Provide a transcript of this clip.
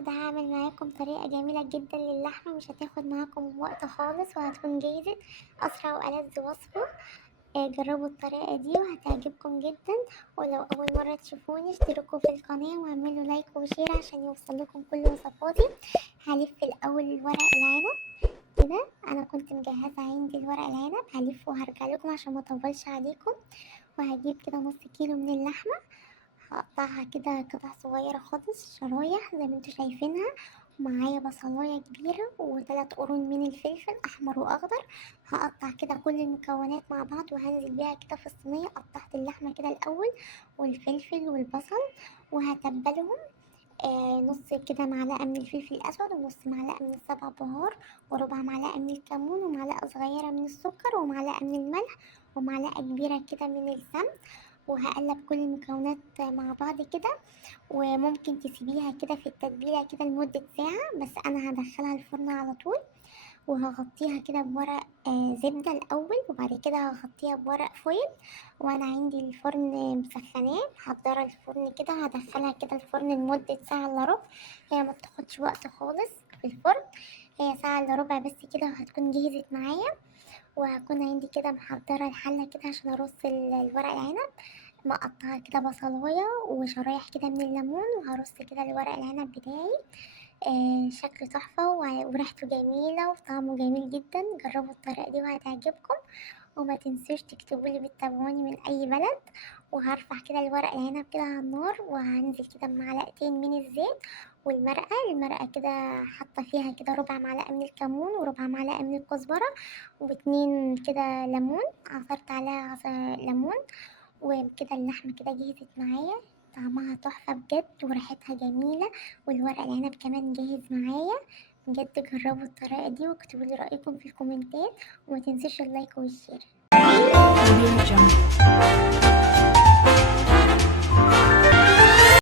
النهاردة هاعمل معاكم طريقة جميلة جدًا للحمة، مش هتاخد معاكم وقت خالص وهتكون جهزت أسرع وألذ وصفة. جربوا الطريقة دي وهتعجبكم جدًا، ولو أول مرة تشوفوني اشتركوا في القناة واعملوا لايك وشير عشان يوصلكم كل وصفاتي. هالف الأول ورق العنب كده، أنا كنت مجهزة عندي الورق العنب هالفه وهارجع لكم عشان مطولش عليكم. وهجيب كده نص كيلو من اللحمة، هاقطعها كده قطع صغيرة خالص شرايح زي ما انتوا شايفينها، ومعايا بصلاية كبيرة و3 قرون من الفلفل أحمر وأخضر. هقطع كده كل المكونات مع بعض وهنزل بيها كده في الصينية. قطعت اللحمة كده الأول والفلفل والبصل وهتبلهم. نص كده معلقة من الفلفل الأسود ونص معلقة من السبع بهار وربع معلقة من الكمون ومعلقة صغيرة من السكر ومعلقة من الملح ومعلقة كبيرة كده من السمن. وهقلب كل المكونات مع بعض كده، وممكن تسيبيها كده في التتبيلة كده لمدة ساعة، بس أنا هدخلها الفرن على طول. وهغطيها كده بورق زبدة الأول، وبعد كده هغطيها بورق فويل. وأنا عندي الفرن مسخناه محضرة الفرن كده، هدخلها كده الفرن لمدة ساعة إلا ربع. هي ما بتاخدش وقت خالص في الفرن، هي ساعة إلا ربع بس كده وهتكون جهزت معايا. وهكون عندي كده محضرة الحلة كده عشان أرص الورق العنب، مقطعة كده بصلاية وشرايح كده من الليمون، وهرص كده الورق العنب بتاعي. شكله تحفة وريحته جميلة وطعمه جميل جدا. جربوا الطريقة دي وهتعجبكم، وما تنسوش تكتبولي بتتابعوني من أي بلد. وهرفع كده الورق العنب كده على النار وهنزل كده بمعلقتين من الزيت المرقة كده حاطة فيها كده ربع معلقة من الكمون وربع معلقة من الكزبرة واتنين كده ليمون، عصرت عليها عصير ليمون. وكده اللحمة كده جهزت معايا، طعمها تحفة بجد وريحتها جميلة، والورق العنب كمان جاهز معايا. بجد جربوا الطريقة دي واكتبولي رأيكم في الكومنتات، وما تنسوش اللايك والشير.